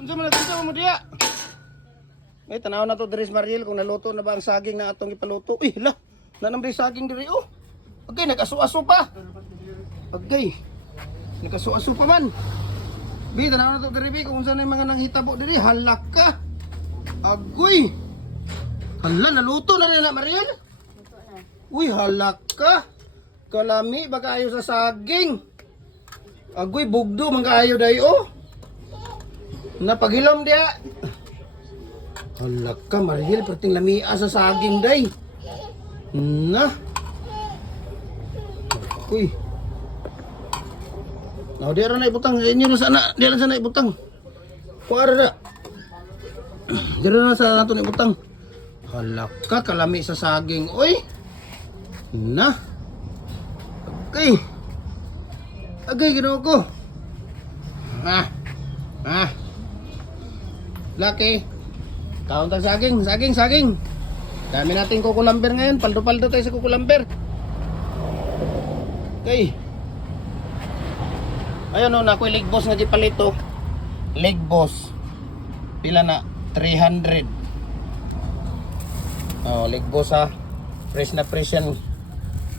Unsa man natinda mo diya? May tanaw na to Dres Mariel kung naluto na ba ang saging na atong ipaluto. Uy, hala. Nanambri saging diri oh. Okay, nag-aso-aso pa. Okay. Nag-aso-aso pa man. Bi, tanaw na to diri bi kung unsa na yung mga nanghitabo diri. Halak ka. Agoy. Hala, naluto na rin na Mariel. Uy, halak ka. Kalami ba kayo sa saging? Agoy, bugdo man kayo dayo. Napaghilom dia. Halak ka Mariel, perting lamia sa saging day. Na. Uy. Now di na ibutang sa inyo na sana, di na sana ibutang. Kuara na. Di na sana nato ibutang. Halak ka kalami sa saging, oy. Na. Okay. Agay ginawa ko. Laki. Kaon tag saging, saging. Dami nating kukulamber ngayon, paldo-paldo tayo sa kukulamber. Okay. Ayun oh, nakoy leg boss nga gipalito. Leg boss. Pila na 300. Oh, leg boss ha. Fresh na fresh yan.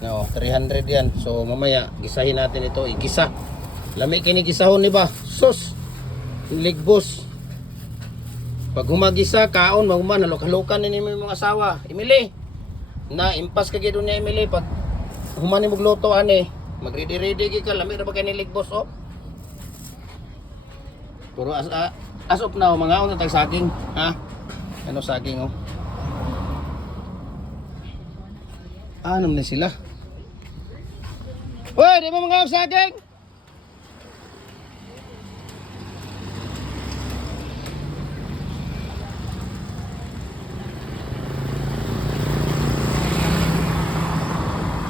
No, 300 yan. So mamaya gisahin natin ito, igisa. Lami kini gisahon ni ba? Sus. Leg boss. Pag humagisa kaon mahuman halok-halokan ni mga asawa. Emily. Na impas ka gid niya Emily pag human ni magluto ani. Magready-ready gyud ka lami ra ba kay ni leg boss oh. Puro as of now mga unta tag saging, ha? Ano saging oh? Anam na sila. Hoy, di ba mga saging?